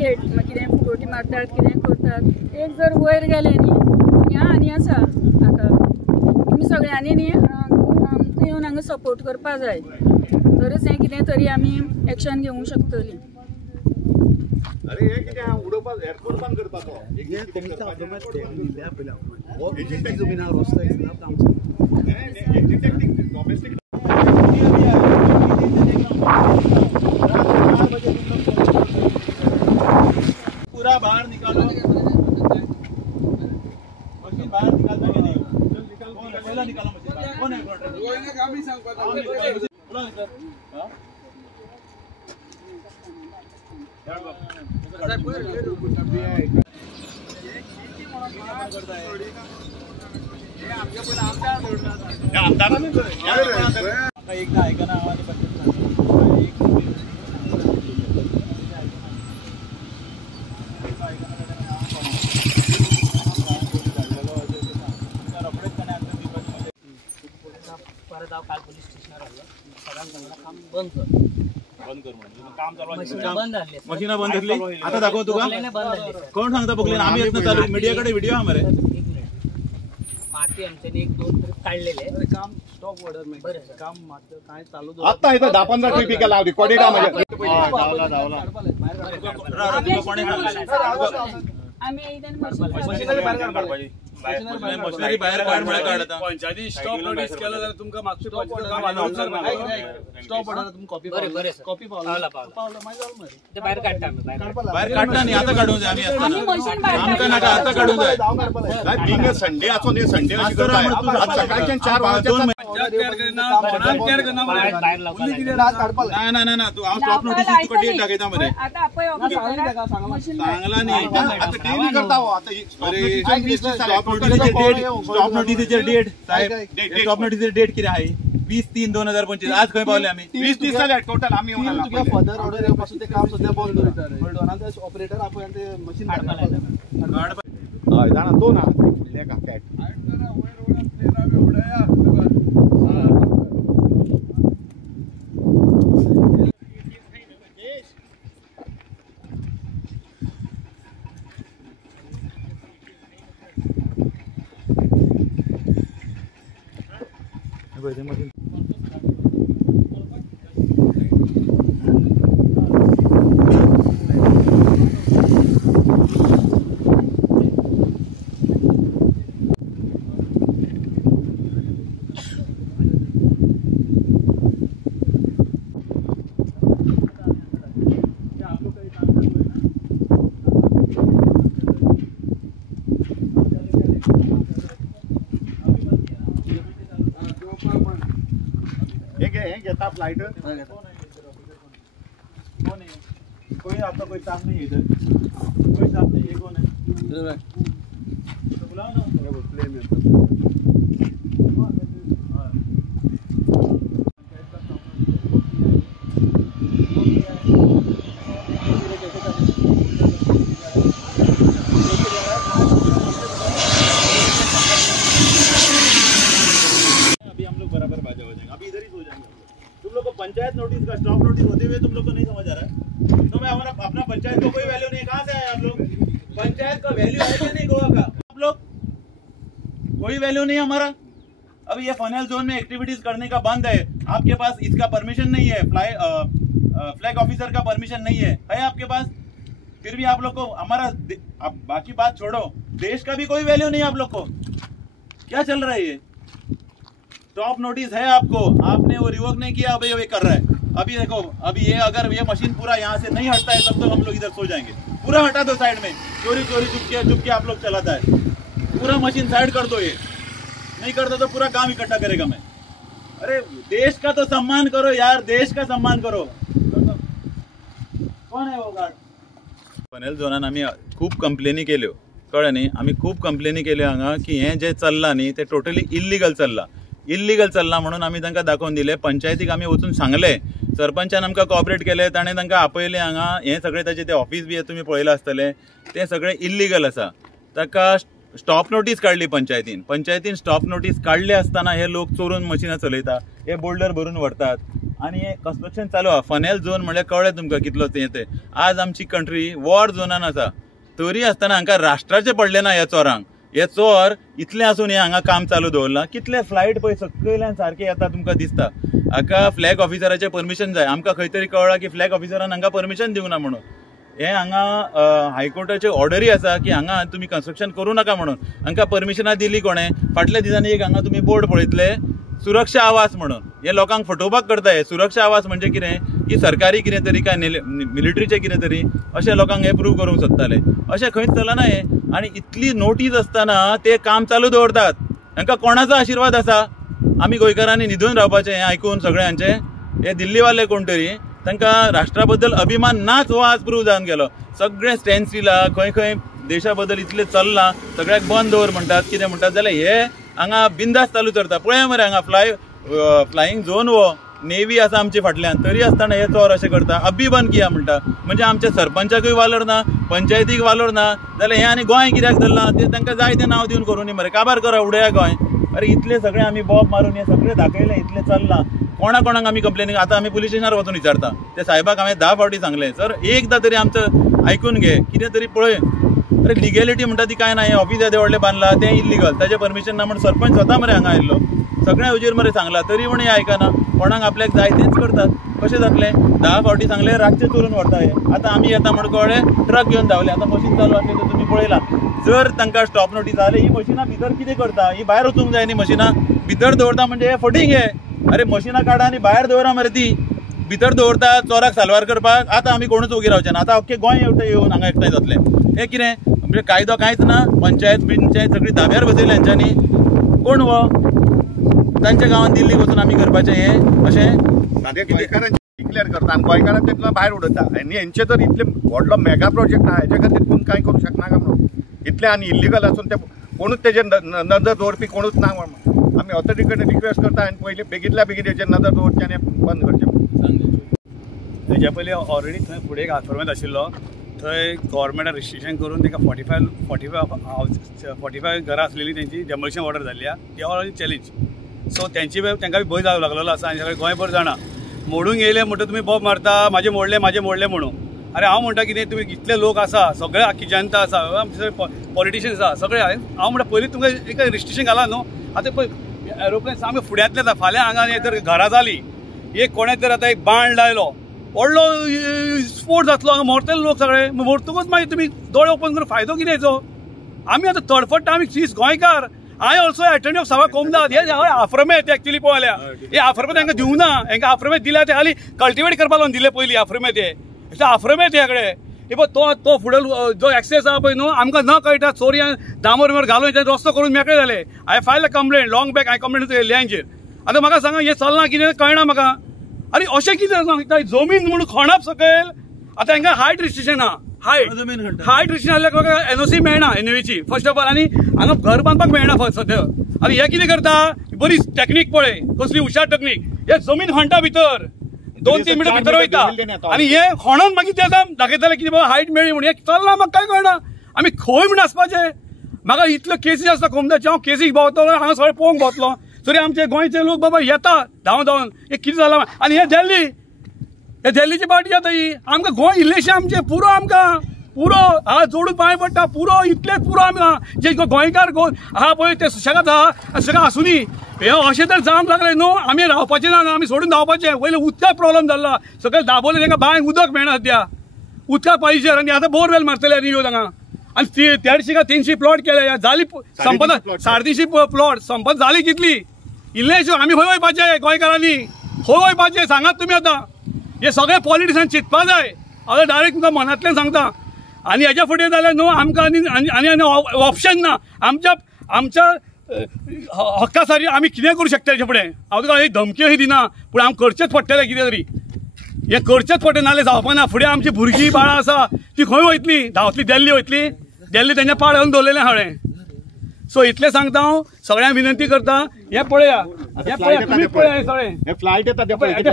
Cricket कितें फुगोटी मारतात कितें करतात एक जर वयर गेले न्ही भुरग्यां आनी आसा हाका तुमी सगळ्यांनी न्ही आमकां येवन हांगा सपोर्ट करपा जाय तरच हें कितें तरी आमी एक्शन घेवंक शकतलीं. अरे हे कितें हांव उडोवपाक एअरपोर्ट बंद करपाक हे कोणता ऑटोमॅटिक दिल्या पयला हो एजंट जमीनार रस्तो एक काम डोमेस्टिक पूरा बाहर निकालो मशीन बाहर निकालता कि नहीं निकाल पहला निकालो मशीन कौन है वो इन्हें काम ही सांग पता बोला सर हां एकदा ऐका ना आम्हाला परत काल पोलीस स्टेशनवर आलो सगळ्यांना काम बंद कर म्हणजे काम चालू आहे मशीन बंद झाली आता दाखव तुका कोण सांगता बघले आम्ही येत चालू मीडियाकडे व्हिडिओ आहे मरे माती आमच्याने एक दोन ट्रिप काढलेले काम स्टॉप ऑर्डर नाही काम मात्र काय चालू आता इथं 10-15 ट्रिप इका लावली कोडेडा म्हणजे आम्ही इथं मशिनरी बाहेर काढ मला काढता पंचायती स्टॉप नोटीस केलं तर तुमका मागच्या स्टॉप ऑर्डर तुम कॉपी पावला ते बाहेर काढता बाहेर काढता नाही आता काढून आम्ही असताना आमका नाका आता काढून जाय काय बिंग संडे असो नाही संडे अशी करता आज सकाळच्या 4 वाजता नाही तू स्टॉप नोटीस तुका डेट टाकायचा मध्ये आता आपण चांगला नाही आता टीव्ही करता हो आता अरे स्टॉप नोटीसचे डेट साहेब स्टॉप नोटीसचे डेट किती आहे 20/3/2025 आज खंय पावले आम्ही 20-30 झाले टोटल आम्ही तुझ्या फर्दर ऑर्डर येवपासून ते काम सध्या बंद करतात ऑपरेटर आपण ते मशीन हय जाणा तो ना फुडल्या काक्याक घेता फ्लाइट कौन है कोई आपका कोई स्टाफ नहीं है इधर कोई स्टाफ नहीं है कौन है तो बुलाओ ना प्लेन में पंचायत नोटिस का स्टॉप नोटिस होते हुए तुम लोग को नहीं समझ आ रहा है तो मैं हमारा अपना पंचायत को कोई वैल्यू नहीं कहाँ से आए आप लोग पंचायत का वैल्यू है क्या नहीं गोवा का आप लोग कोई वैल्यू नहीं हमारा अभी ये फनेल जोन में एक्टिविटीज करने का बंद है आपके पास इसका परमिशन नहीं है फ्लैग ऑफिसर का परमिशन नहीं है आपके पास फिर भी आप लोग को हमारा अब बाकी बात छोड़ो देश का भी कोई वैल्यू नहीं आप लोग को क्या चल रहा है ये स्टॉप नोटिस है आपको आपने वो रिवोक नहीं किया अभी ये कर रहा है अभी देखो अभी ये अगर ये मशीन पूरा यहाँ से नहीं हटता है तब तो हम लोग इधर सो जाएंगे पूरा हटा दो साइड में चोरी चुप के आप लोग चलाता है पूरा मशीन साइड कर दो ये नहीं करता तो पूरा काम इकट्ठा करेगा मैं अरे देश का तो सम्मान करो यार देश का सम्मान करो कौन है वो गार्ड पनेल जोनान आम्ही खूप कंप्लेनी केल्यो कळ्ळें न्ही आम्ही खूप कंप्लेनी केल्यो हांगा की हे जे चल्लां न्ही ते टोटली इल्लीगल चल्ला म्हणून आम्ही तांकां दाखोवन दिले पंचायतीक आम्ही वचून सांगले सरपंचान आमकां कॉपरेट केले ताणें तांकां आपयले हांगा हे सगळे ताचे ते ऑफिस बी तुमी पळयला आसतले ते सगळे इल्लीगल आसा ताका स्टॉप नोटीस काढली पंचायतीन स्टॉप नोटीस काढले असताना हे लोक चोरून मशीनां चलयता, हे बोल्डर भरून व्हरतात आणि हे कन्स्ट्रक्शन चालू आहा. फनेल झोन म्हणजे कळ्ळें तुमकां कितलो ते. आज आमची कंट्री वॉर झोनान आसा, तरी आसतना हांकां राष्ट्राचें पडलें ना ह्या चोरांक. हे चोर इतले आसून हे हांगा काम चालू दवरलां. कितले फ्लायट पळय सकयल्यान सारके येता तुमकां दिसता. हाका फ्लॅग ऑफिसराचें परमिशन जाय. आमकां खंय तरी कळ्ळां की फ्लॅग ऑफिसरान हांकां परमिशन दिवंक ना म्हणून. हे हांगा हायकोर्टाचे ऑर्डरी आसा की हांगा तुमी कन्स्ट्रक्शन करूं नाका म्हणून. हांकां परमिशनां दिली कोणें? फाटल्या दिसांनी एक हांगा तुमी बोर्ड पळयतले सुरक्षा आवास म्हणून. हे लोकांक फटोवपाक करता. हे सुरक्षा आवास म्हणजे कितें की सरकारी कितें तरी काय मिलिटरीचें कितें तरी अशें लोकांक हे प्रूव करूंक सोदताले. अशें खंयच चलना हे. आनी इतली नोटीस आसतना ते काम चालू दवरतात. हांकां कोणाचो आशिर्वाद आसा? आमी गोंयकारांनी न्हिदून रावपाचें हें आयकून सगळ्यांचें. हे दिल्लीवाले कोण तरी तांकां राष्ट्रा बद्दल अभिमान नाच हो आज प्रूव जावन गेलो. सगळे स्टँड स्टिला खंय खंय देशा बद्दल इतलें चल्लां, सगळ्याक बंद दवर म्हणटात, कितें म्हणटात, जाल्यार हे हांगा बिंदास चालू करता. पळया मरे हांगा फ्लायींग झोन हो नेव्ही आसा आमचे फाटल्यान, तरी आसतना हे चोर अशें करता. अब्बी बंद किया म्हणटा. म्हणजे आमच्या सरपंचाकूय वालोर ना, पंचायतीक वालोर ना, जाल्यार हे आनी गोंय कित्याक धरलां? ते तांकां जाय तें नांव दिवन करूं न्ही मरे. काबार करा, उडया गोंय. अरे इतले सगळे आमी बॉब मारून हे सगळे दाखयले, इतलें चल्लां. कोणाक आमी कंप्लेनी आतां आमी पुलीस स्टेशनार वचून विचारता. ते साहेबाक हांवें 10 फावटी सांगलें, सर एकदां तरी आमचं आयकून घे, कितें तरी पळय. अरे लिगॅलिटी म्हणटा ती काय ना. हे ऑफिस येदे व्हडलें बांदलां तें इल्लिगल, ताजें परमिशन ना म्हणून सरपंच स्वता मरे हांगा आयिल्लो. सगळ्या हुजेर मरे सांगलां, तरी म्हण हे आयकना. कोणाक आपल्याक जाय तेंच करतात. कशें जातलें? 10 फावटी सांगलें, रातचें चोरून व्हरता हे. आतां आमी येता म्हणून कळ्ळें ट्रक घेवन धांवले. आतां मशीन चालू आसली तर तुमी पळयलां. जर तांकां स्टॉप नोटीस जाले, ही मशिनां भितर कितें करता? ही भायर वचूंक जाय न्ही मशिनां. भितर दवरता म्हणजे हे फटींग हे. अरे मशिनां काडा आनी भायर दवरा मरे. ती भितर दवरता चोराक साल्वार करपाक. आतां आमी कोणूच उगी रावचे ना. आतां अख्खें गोंय येवन हांगा एकठांय जातलें. हे कितें म्हणजे कायदो कांयच ना. पंचायत सगळी धाब्यार बसयल्या हेंच्यांनी. कोण हो? तांच्या गांवांत दिल्लीक वचून आमी करपाचें हे अशें सादें गोंयकारांची डिक्लेअर करता आनी गोंयकारांक तितलो भायर उडयता. आनी हेंचे जर इतले व्हडलो मेगा प्रोजेक्ट आहा, हेच्या खातीर कोण कांय करूंक शकना काय म्हणून. इतले आनी इल्लिगल आसून ते कोणूच तेजेर नजर दवरपी कोणूच ना म्हणून आमी ऑथॉरिटी कडेन रिक्वेस्ट करता आनी पयलीं बेगींतल्या बेगीन हेचेर नजर दवरचें आनी बंद करचें. हेच्या पयलीं ऑलरेडी थंय फुडें एक आश्रमांत आशिल्लो. थंय गव्हर्मेंटान रिस्ट्रिक्शन करून तांकां 45 घरां आसलेलीं तेंची डेमोलिशन ऑर्डर जाल्ली आहा. ती ऑलरेडी चॅलेंज. सो तांकां भंय जावंक लागलेलो आसा आनी सगळें गोंयभर जाणा. मोडूंक येयले म्हणटा तुमी बॉब मारता, म्हाजें मोडलें म्हणून. अरे हांव म्हणटा कितें, तुमी इतले लोक आसा, सगळे आख्खी जनता आसा, पॉलिटिशियन्स आसा सगळे. हांव म्हणटा पयलीं तुमकां एक रिस्ट्रिक्शन घाला न्हू. आतां पळय एरोप्लेन सामकें फुड्यांतले येता. फाल्यां हांगा जर घरां जालीं, एक कोणें जर आतां एक बाण लायलो, व्हडलो स्फोट जातलो, हांगा मरतले लोक सगळे. मरतकूच मागीर तुमी दोळे ओपन करून फायदो कितें हेचो? आमी आतां तडफडटा, आमी गोंयकार. आय ऑल्सो अटेंड ऑफ सभा कोमदाद. हे आफ्रमेत एक्चुअली पळयल्या. हे आफ्रमेत तांकां दिवं ना. हांकां आफ्रमेत दिल्या ते खाली कल्टिवेट करपा लागून दिले पयलीं आफ्रमेत. हे आफ्रमेत हे कडेन. हे पळय तो फुडें जो एक्सेस आहा पळय न्हू, आमकां न कळटा चोरयान दामोर घालून रस्तो करून मेकळे जाले. हांवें फायल कंप्लेंट लॉंग बॅक. हांवें कंप्लेंट केली हांचेर. आतां म्हाका सांगा, हे चलना कितें कळना म्हाका. अरे अशें कितें सांगता? जमीन म्हणून खणप सकयल. आतां हांकां हायट रिस्ट्रिक्शन आहा. हायट रिस्ट्रिक्शन आसल्याक म्हाका एनओसी मेळना एनओची फर्स्ट ऑफ ऑल. आनी हांगा घर बांदपाक मेळना फर्स्ट सद्या. आनी हे कितें करता? बरी टॅक्नीक पळय, कसली हुशार टॅक्नीक. हे जमीन खणटा भितर 2-3 मिटर भितर वयता आनी हे खणून मागीर ते दाखयताले कितें बाबा हायट मेळ्ळी म्हणून. हे चलना म्हाका काय कळना. आमी खंय म्हण आसपाचें? म्हाका इतल्यो केसीस आसता कोमदाचे. हांव केसीक भोंवतलो, हांगा सगळें पळोवंक भोंवतलो. तरी आमचे गोंयचे लोक बाबा येता धांवन. हे कितें जालां? आनी हे दिल्लीची पार्टी जाता ही. आमकां गोंय इल्लेशें आमचें पुरो आमकां पुरो हात जोडून पांय पडटा. पुरो इतलेच पुरो आमी जे गोंयकार आहा पळय ते सुशेगाद आहा. सुशेगाद आसुनी. हे अशें जर जावंक लागलें न्हू, आमी रावपाचें ना. आमी सोडून धांवपाचें. पयलीं उदकाक प्रॉब्लेम जाल्लो. सगळे दाबोले तांकां बांयक उदक मेळना सद्या. उदका पायजेर. आनी आतां बोरवेल मारतले रियो हांगा. आनी 150 काय 300 प्लॉट केले. जाली संपत 350 प्लॉट संपत जाली कितली? इल्लेश्यो. आमी खंय वयपाचें गोंयकारांनी? खंय वयपाचें सांगात तुमी आतां. हे सगळे पॉलिटिशन चिंतपा जाय. हांव डायरेक्ट तुमकां मनांतल्यान सांगता. आनी हेच्या फुडें जाल्यार न्हू आमकां आनी ऑप्शन ना. आमच्या हक्का सारी आमी कितें करूं शकता हेच्या फुडें. हांव तुका एक धमकी अशी दिना, पूण आमकां करचेंच पडटलें कितें तरी. हे करचेंच पडटलें, नाल्यार जावपाना. फुडें आमची भुरगीं बाळां आसा ती खंय वयतली? धांवतली दिल्ली वयतली. दिल्ली तेंच्या पाड घालून दवरलेलें हांवें. सो इतलें सांगता हांव. सगळ्यांक विनंती करता, हे पळया. तुमी पळया हे सगळें. हे फ्लायट येता.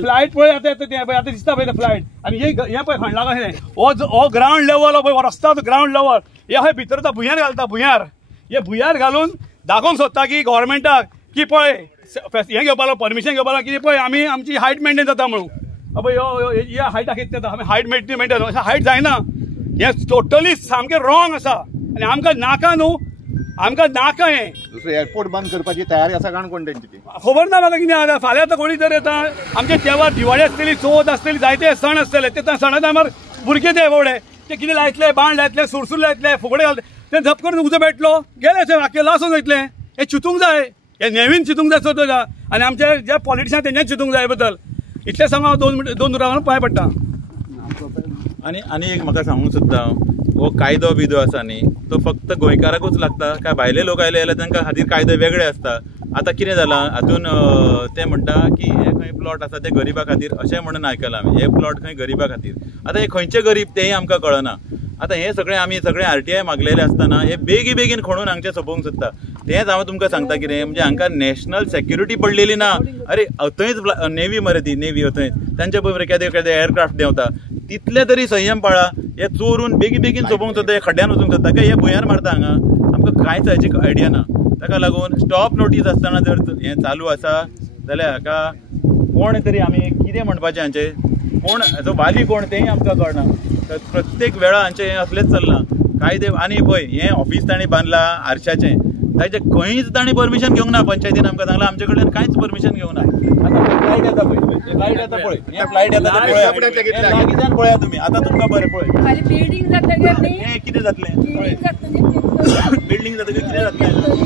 फ्लायट पळय आतां दिसता पळय फ्लायट. आनी हे पळय खणला कशें. हो ग्रावंड लेवल पळय, हो रस्ता ग्रावंड लेवल. हे भितर भुंयार घालता भुंयार. हे भुयार घालून दाखोवंक सोदता की गव्हर्मेंटाक की पळय हें घेवपाक परमिशन घेवपाक की पळय आमी आमची हायट मेंटेन जाता म्हणून पळय ह्या हायटाक कितें जाता आमी हायट मेंटेन अशें हायट जायना हें टोटली सामकें रॉंग आसा आनी आमकां नाका न्हू आमकां नाका हें दुसरो एअरपोर्ट बंद करपाची तयारी आसा काण कोण तेंची ती खबर ना म्हाका कितें आतां फाल्यां आतां कोणी जर येता आमचे तेव्हार दिवाळी आसतली चवथ आसतली जायते सण आसतले ते सणा टायमार भुरगे ते एवढे ते कितें लायतले बाण लायतले सुरसूर लायतले फुगडे घालतले ते झप करून उजो पेटलो गेले अशें वाक्य लासून वयतले हे चिंतूंक जाय हे नेवीन चिंतूंक जाय चवथा आनी आमचे जे पॉलिटिशन तेंच्याच चिंतूंक जाय बद्दल इतलें सांगून हांव दोन रावन पांय पडटा आनी एक म्हाका सांगूंक सोदता हो कायदो बिदो आसा न्ही तो फक्त गोंयकाराकूच लागता काय भायले लोक आयले जाल्यार तांकां खातीर कायदे वेगळे आसता आतां कितें जालां हातून ते म्हणटा की हे खंय प्लॉट आसा ते गरिबा खातीर अशें म्हणून आयकलां आमी हे प्लॉट खंय गरिबा खातीर आतां हे खंयचे गरीब तेय आमकां कळना आतां हे सगळे आमी सगळे RTI मागलेले आसतना हे बेगीन खणून हांगचे सोपोवंक सोदता तेंच हांव तुमकां सांगता कितें म्हणजे हांकां नॅशनल सेक्युरिटी पडलेली ना अरे थंयच नेवी मरे ती नेवी थंयच तांचे पळय केदें एअरक्राफ्ट देंवता तितले तरी संयम पाळा हे चोरून बेगीन सोपोवंक सोदता हे खड्ड्यान वचूंक सोदता काय हे भुयार मारता हांगा आमकां कांयच हाची आयडिया ना ताका लागून स्टॉप नोटीस आसतना जर हें चालू आसा जाल्यार हाका कोण तरी आमी कितें म्हणपाचें हांचे कोण हाचो वाली कोण तेंय आमकां कळना प्रत्येक वेळा हांचें हें असलेंच चल्लां कायदे आनी पळय हें ऑफिस तांणी बांदलां आरशाचें ताचें खंयच तांणी परमिशन घेवंक ना पंचायतीन आमकां सांगलां आमचे कडल्यान कांयच परमिशन घेवंक ना आतां फ्लायट येता पळय फ्लायट येता पळय हें फ्लायट येता तें पळया लागींच्यान पळया तुमी आतां तुमकां बरें पळय खाली बिल्डिंग जातकीर न्ही हें कितें जातलें पळय बिल्डिंग जातकीर कितें जातलें